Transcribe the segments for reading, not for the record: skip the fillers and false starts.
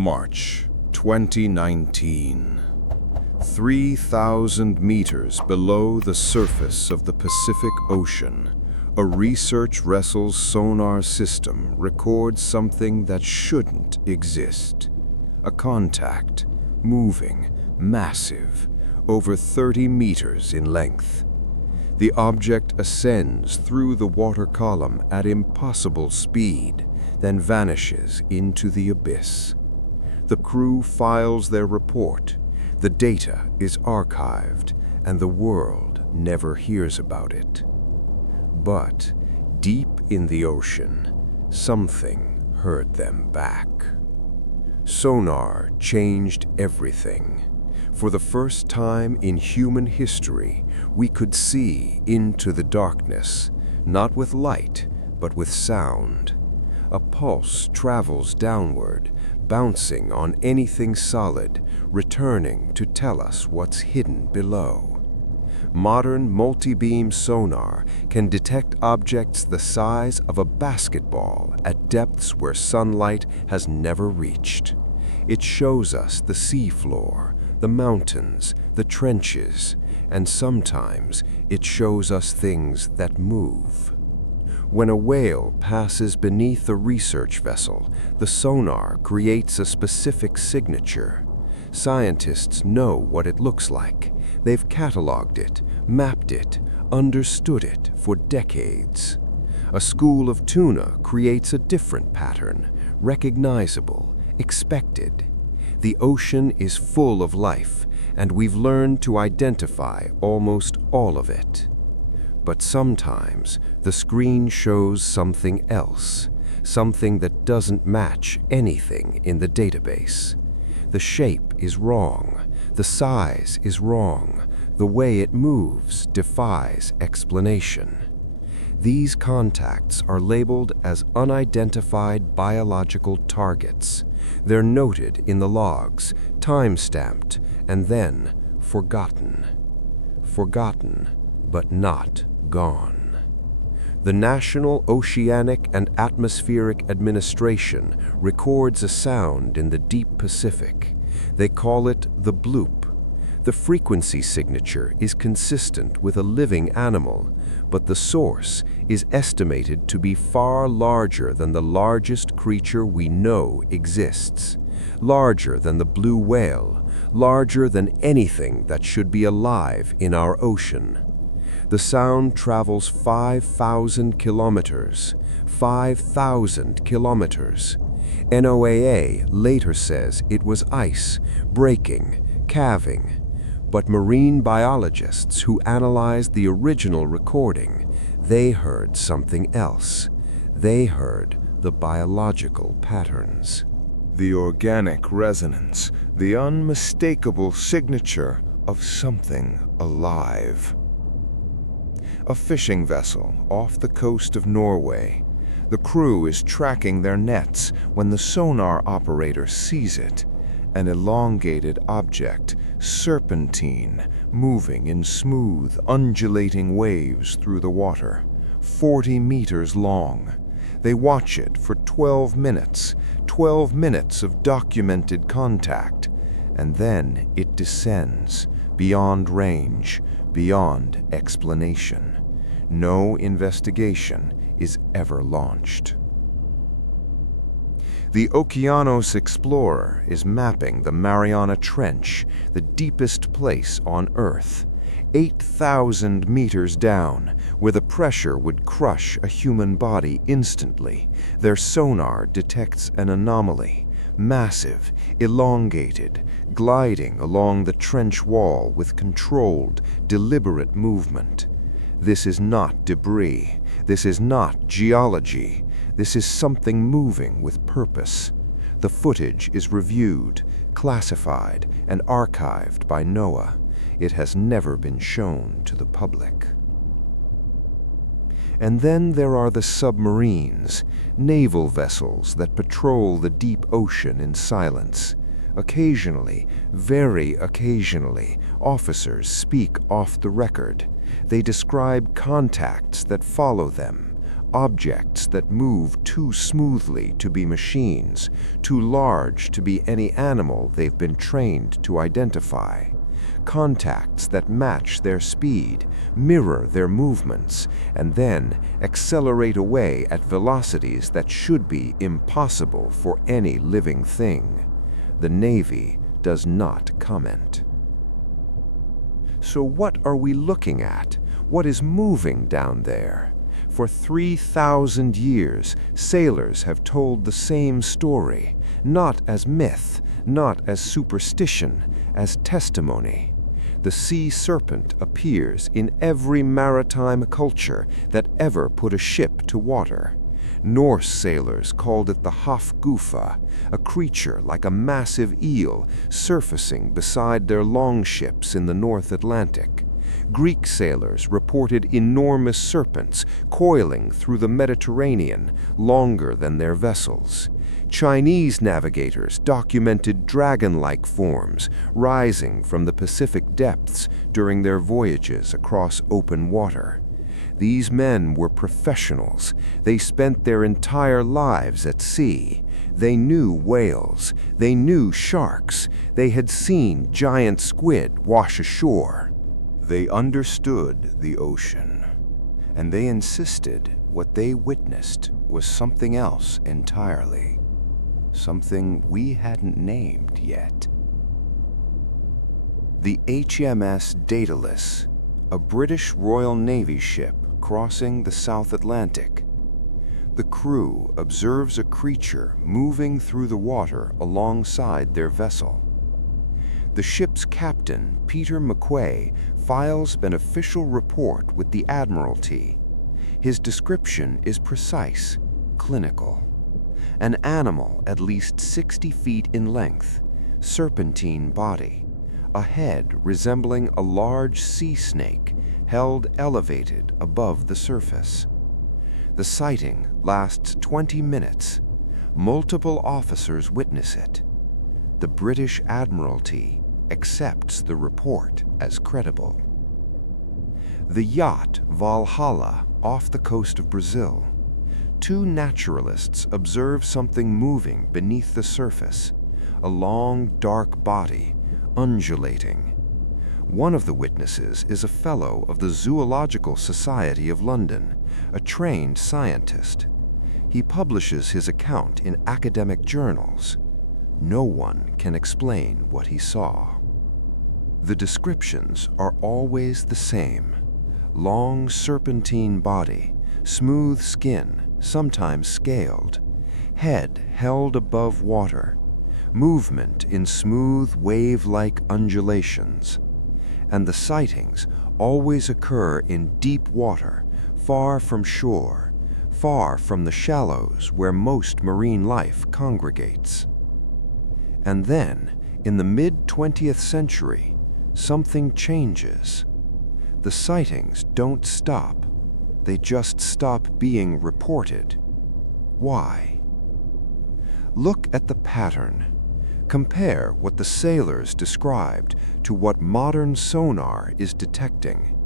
March 2019. 3,000 meters below the surface of the Pacific Ocean, a research vessel's sonar system records something that shouldn't exist. A contact, moving, massive, over 30 meters in length. The object ascends through the water column at impossible speed, then vanishes into the abyss. The crew files their report, the data is archived, and the world never hears about it. But deep in the ocean, something heard them back. Sonar changed everything. For the first time in human history, we could see into the darkness, not with light, but with sound. A pulse travels downward, bouncing on anything solid, returning to tell us what's hidden below. Modern multi-beam sonar can detect objects the size of a basketball at depths where sunlight has never reached. It shows us the seafloor, the mountains, the trenches, and sometimes it shows us things that move. When a whale passes beneath a research vessel, the sonar creates a specific signature. Scientists know what it looks like. They've cataloged it, mapped it, understood it for decades. A school of tuna creates a different pattern, recognizable, expected. The ocean is full of life, and we've learned to identify almost all of it. But sometimes the screen shows something else, something that doesn't match anything in the database. The shape is wrong, the size is wrong, the way it moves defies explanation. These contacts are labeled as unidentified biological targets. They're noted in the logs, time-stamped, and then forgotten. Forgotten, but not gone. The National Oceanic and Atmospheric Administration records a sound in the deep Pacific. They call it the bloop. The frequency signature is consistent with a living animal, but the source is estimated to be far larger than the largest creature we know exists, larger than the blue whale, larger than anything that should be alive in our ocean. The sound travels 5,000 kilometers. 5,000 kilometers. NOAA later says it was ice, breaking, calving. But marine biologists who analyzed the original recording, they heard something else. They heard the biological patterns. The organic resonance, the unmistakable signature of something alive. A fishing vessel off the coast of Norway. The crew is tracking their nets when the sonar operator sees it. An elongated object, serpentine, moving in smooth, undulating waves through the water, 40 meters long. They watch it for 12 minutes of documented contact, and then it descends, beyond range, beyond explanation. No investigation is ever launched. The Okeanos Explorer is mapping the Mariana Trench, the deepest place on Earth, 8,000 meters down, where the pressure would crush a human body instantly. Their sonar detects an anomaly, massive, elongated, gliding along the trench wall with controlled, deliberate movement. This is not debris. This is not geology. This is something moving with purpose. The footage is reviewed, classified, and archived by NOAA. It has never been shown to the public. And then there are the submarines, naval vessels that patrol the deep ocean in silence. Occasionally, very occasionally, officers speak off the record. They describe contacts that follow them, objects that move too smoothly to be machines, too large to be any animal they've been trained to identify. Contacts that match their speed, mirror their movements, and then accelerate away at velocities that should be impossible for any living thing. The Navy does not comment. So what are we looking at? What is moving down there? For 3,000 years, sailors have told the same story, not as myth, not as superstition, as testimony. The sea serpent appears in every maritime culture that ever put a ship to water. Norse sailors called it the Hafgufa, a creature like a massive eel surfacing beside their longships in the North Atlantic. Greek sailors reported enormous serpents coiling through the Mediterranean, longer than their vessels. Chinese navigators documented dragon-like forms rising from the Pacific depths during their voyages across open water. These men were professionals. They spent their entire lives at sea. They knew whales. They knew sharks. They had seen giant squid wash ashore. They understood the ocean, and they insisted what they witnessed was something else entirely. Something we hadn't named yet. The HMS Daedalus, a British Royal Navy ship crossing the South Atlantic. The crew observes a creature moving through the water alongside their vessel. The ship's captain, Peter McQuay, files an official report with the Admiralty. His description is precise, clinical. An animal at least 60 feet in length, serpentine body, a head resembling a large sea snake held elevated above the surface. The sighting lasts 20 minutes. Multiple officers witness it. The British Admiralty accepts the report as credible. The yacht Valhalla off the coast of Brazil. Two naturalists observe something moving beneath the surface, a long, dark body, undulating. One of the witnesses is a fellow of the Zoological Society of London, a trained scientist. He publishes his account in academic journals. No one can explain what he saw. The descriptions are always the same. Long serpentine body, smooth skin, sometimes scaled, head held above water, movement in smooth wave-like undulations. And the sightings always occur in deep water, far from shore, far from the shallows where most marine life congregates. And then, in the mid-20th century, something changes. The sightings don't stop. They just stop being reported. Why? Look at the pattern. Compare what the sailors described to what modern sonar is detecting.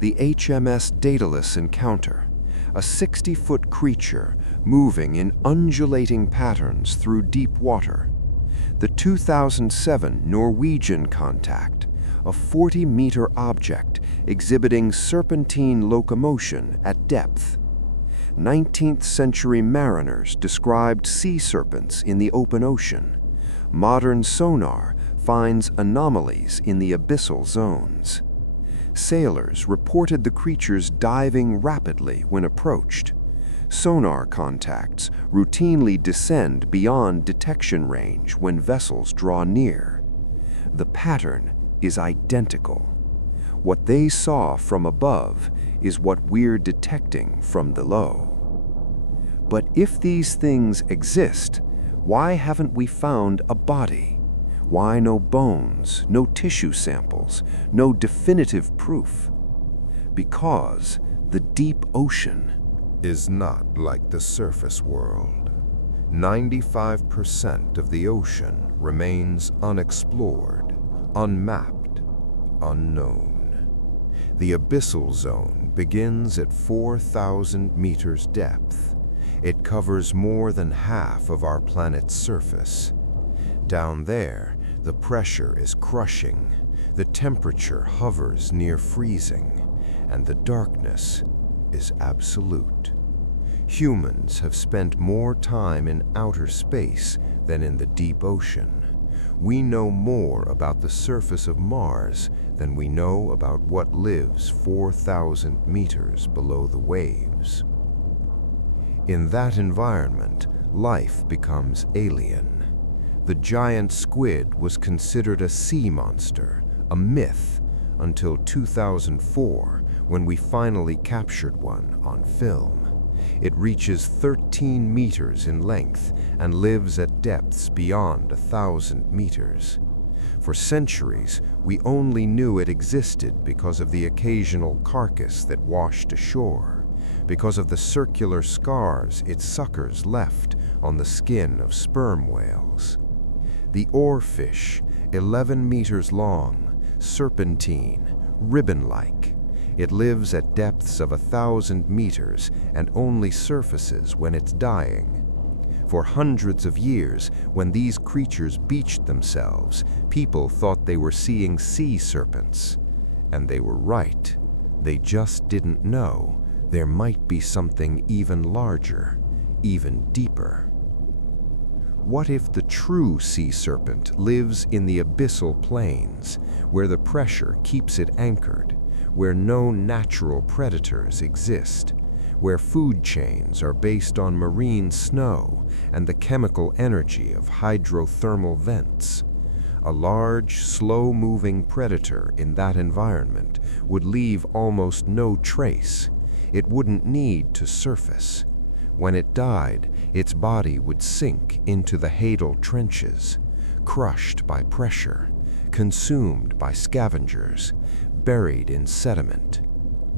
The HMS Daedalus encounter, a 60-foot creature moving in undulating patterns through deep water. The 2007 Norwegian contact, a 40-meter object exhibiting serpentine locomotion at depth. 19th century mariners described sea serpents in the open ocean. Modern sonar finds anomalies in the abyssal zones. Sailors reported the creatures diving rapidly when approached. Sonar contacts routinely descend beyond detection range when vessels draw near. The pattern is identical. What they saw from above is what we're detecting from below. But if these things exist, why haven't we found a body? Why no bones, no tissue samples, no definitive proof? Because the deep ocean is not like the surface world. 95% of the ocean remains unexplored, unmapped, unknown. The abyssal zone begins at 4,000 meters depth. It covers more than half of our planet's surface. Down there, the pressure is crushing, the temperature hovers near freezing, and the darkness is absolute. Humans have spent more time in outer space than in the deep ocean. We know more about the surface of Mars than we know about what lives 4,000 meters below the waves. In that environment, life becomes alien. The giant squid was considered a sea monster, a myth, until 2004, when we finally captured one on film. It reaches 13 meters in length and lives at depths beyond 1,000 meters. For centuries, we only knew it existed because of the occasional carcass that washed ashore, because of the circular scars its suckers left on the skin of sperm whales. The oarfish, 11 meters long, serpentine, ribbon-like. It lives at depths of 1,000 meters and only surfaces when it's dying. For hundreds of years, when these creatures beached themselves, people thought they were seeing sea serpents. And they were right. They just didn't know there might be something even larger, even deeper. What if the true sea serpent lives in the abyssal plains, where the pressure keeps it anchored, where no natural predators exist, where food chains are based on marine snow and the chemical energy of hydrothermal vents? A large, slow-moving predator in that environment would leave almost no trace. It wouldn't need to surface. When it died, its body would sink into the hadal trenches, crushed by pressure, consumed by scavengers, buried in sediment,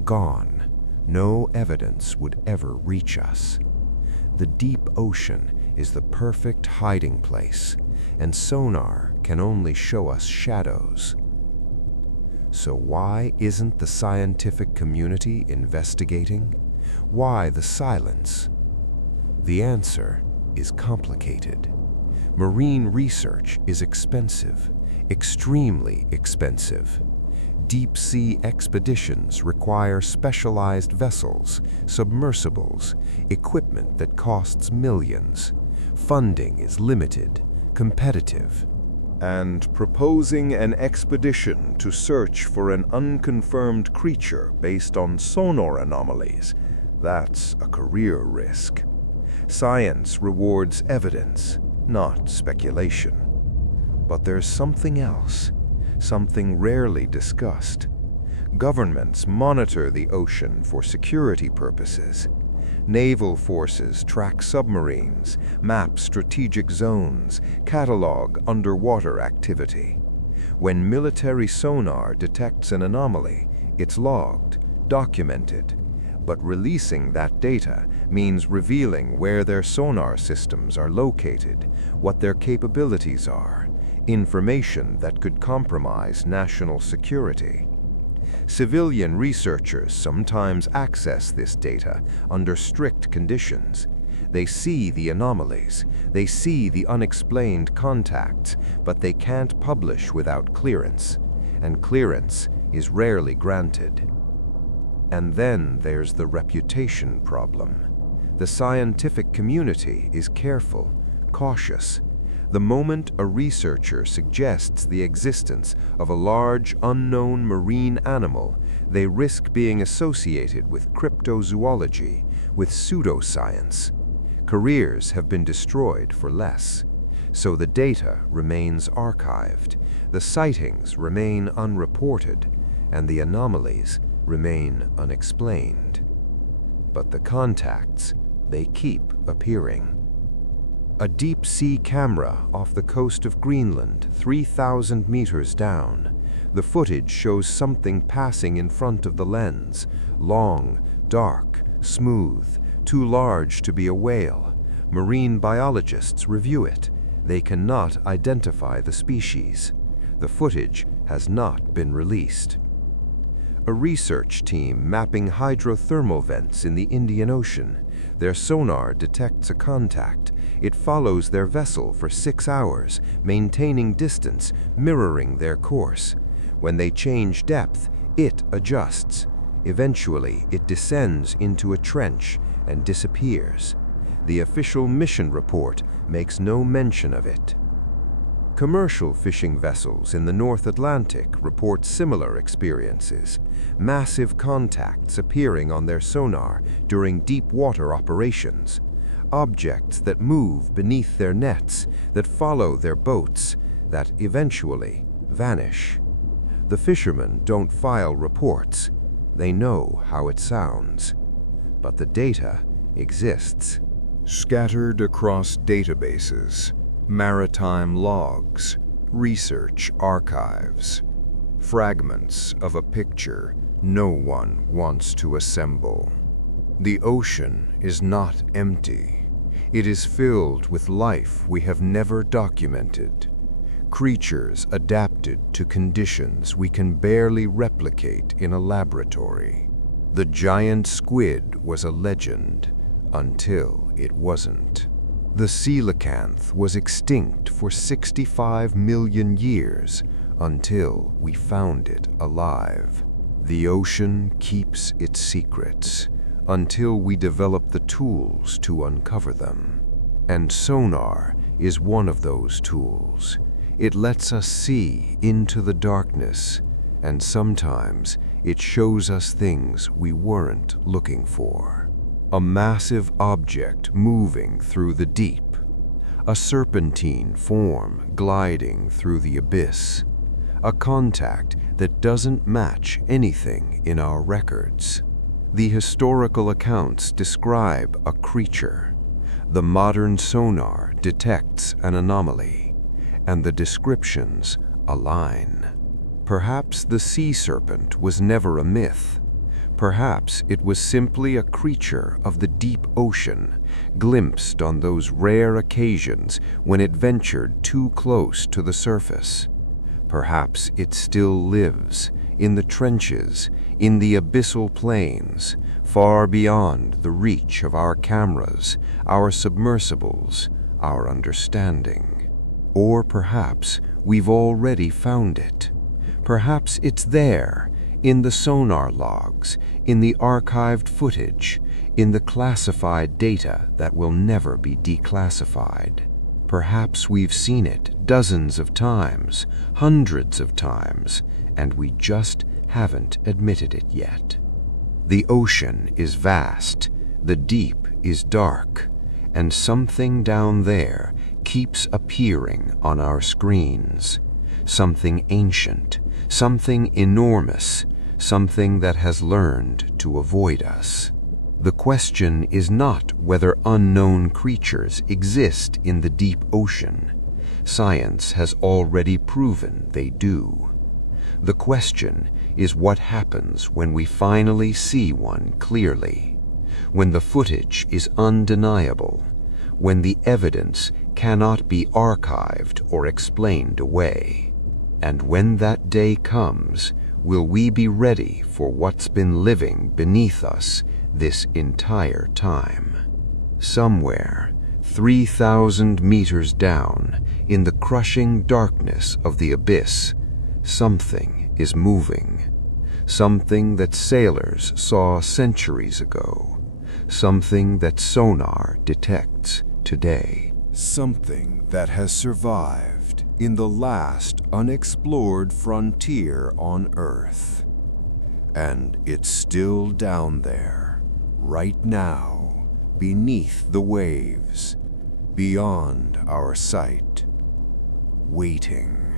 gone. No evidence would ever reach us. The deep ocean is the perfect hiding place, and sonar can only show us shadows. So why isn't the scientific community investigating? Why the silence? The answer is complicated. Marine research is expensive, extremely expensive. Deep-sea expeditions require specialized vessels, submersibles, equipment that costs millions. Funding is limited, competitive. And proposing an expedition to search for an unconfirmed creature based on sonar anomalies, that's a career risk. Science rewards evidence, not speculation. But there's something else, something rarely discussed. Governments monitor the ocean for security purposes. Naval forces track submarines, map strategic zones, catalog underwater activity. When military sonar detects an anomaly, it's logged, documented. But releasing that data means revealing where their sonar systems are located, what their capabilities are, information that could compromise national security. Civilian researchers sometimes access this data under strict conditions. They see the anomalies, they see the unexplained contacts, but they can't publish without clearance, and clearance is rarely granted. And then there's the reputation problem. The scientific community is careful, cautious. The moment a researcher suggests the existence of a large, unknown marine animal, they risk being associated with cryptozoology, with pseudoscience. Careers have been destroyed for less. So the data remains archived, the sightings remain unreported, and the anomalies remain unexplained. But the contacts, they keep appearing. A deep-sea camera off the coast of Greenland, 3,000 meters down. The footage shows something passing in front of the lens. Long, dark, smooth, too large to be a whale. Marine biologists review it. They cannot identify the species. The footage has not been released. A research team mapping hydrothermal vents in the Indian Ocean. Their sonar detects a contact. It follows their vessel for 6 hours, maintaining distance, mirroring their course. When they change depth, it adjusts. Eventually, it descends into a trench and disappears. The official mission report makes no mention of it. Commercial fishing vessels in the North Atlantic report similar experiences, massive contacts appearing on their sonar during deep water operations, objects that move beneath their nets, that follow their boats, that eventually vanish. The fishermen don't file reports. They know how it sounds. But the data exists. Scattered across databases, maritime logs, research archives, fragments of a picture no one wants to assemble. The ocean is not empty. It is filled with life we have never documented. Creatures adapted to conditions we can barely replicate in a laboratory. The giant squid was a legend until it wasn't. The coelacanth was extinct for 65 million years until we found it alive. The ocean keeps its secrets until we develop the tools to uncover them. And sonar is one of those tools. It lets us see into the darkness, and sometimes it shows us things we weren't looking for. A massive object moving through the deep, a serpentine form gliding through the abyss, a contact that doesn't match anything in our records. The historical accounts describe a creature. The modern sonar detects an anomaly, and the descriptions align. Perhaps the sea serpent was never a myth. Perhaps it was simply a creature of the deep ocean, glimpsed on those rare occasions when it ventured too close to the surface. Perhaps it still lives in the trenches, in the abyssal plains, far beyond the reach of our cameras, our submersibles, our understanding. Or perhaps we've already found it. Perhaps it's there, in the sonar logs, in the archived footage, in the classified data that will never be declassified. Perhaps we've seen it dozens of times, hundreds of times, and we just haven't admitted it yet. The ocean is vast, the deep is dark, and something down there keeps appearing on our screens. Something ancient, something enormous, something that has learned to avoid us. The question is not whether unknown creatures exist in the deep ocean. Science has already proven they do. The question is what happens when we finally see one clearly, when the footage is undeniable, when the evidence cannot be archived or explained away. And when that day comes, will we be ready for what's been living beneath us this entire time? Somewhere, 3,000 meters down, in the crushing darkness of the abyss, something is moving. Something that sailors saw centuries ago. Something that sonar detects today. Something that has survived in the last unexplored frontier on Earth. And it's still down there, right now, beneath the waves, beyond our sight, waiting.